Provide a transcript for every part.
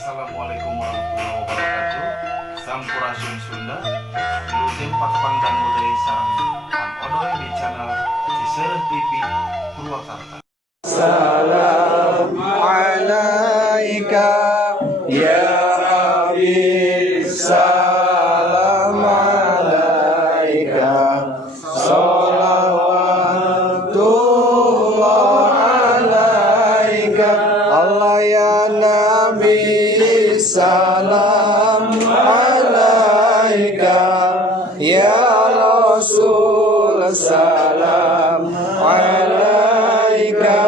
Assalamualaikum warahmatullahi wabarakatuh. Sampurasun Sunda Lujem Pakpangdan Budaya sareng Odoy di channel Cisereh TV Purwakarta. Salam alaika ya Habib, salam alaika, salawatullah alaika, Allah ya Nabi, salam alaika, ya Rasul, salam alaika,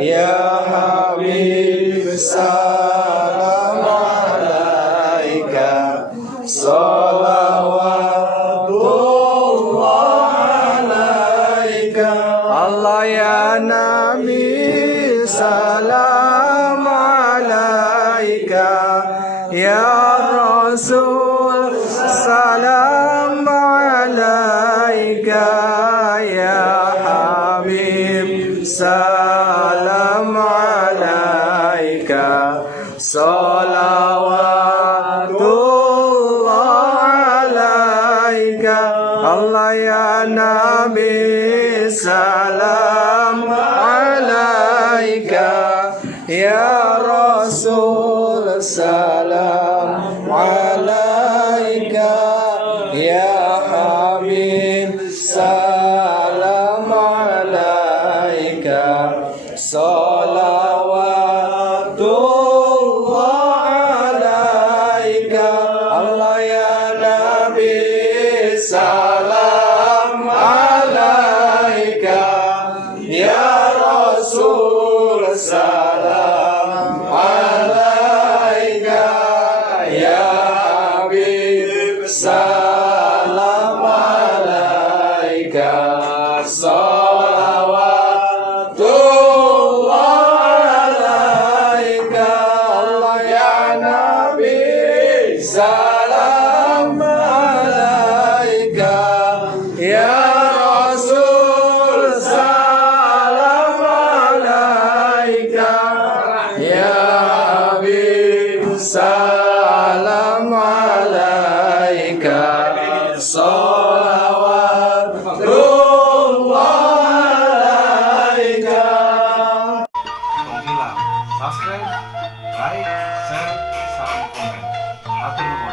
ya Habib, salam alaika, salawatullah alaika, Allah ya Nabi, salam alaika, ya Rasul, salam alaika, ya Habib, salam alaika, salawatullah alaika, Allah ya Nabi, salam alaika, ya Rasul, salam alaika, ya Habib, salam alaika, salawatullah alaika, Allah ya Nabi, salam alaika, ya Rasul, salam alaika, ya Habib, salam alaika, salawatullah alaika, Allah ya Nabi, salam alaika, ya Rasul, salam alaika, ya Habib, salam alaika,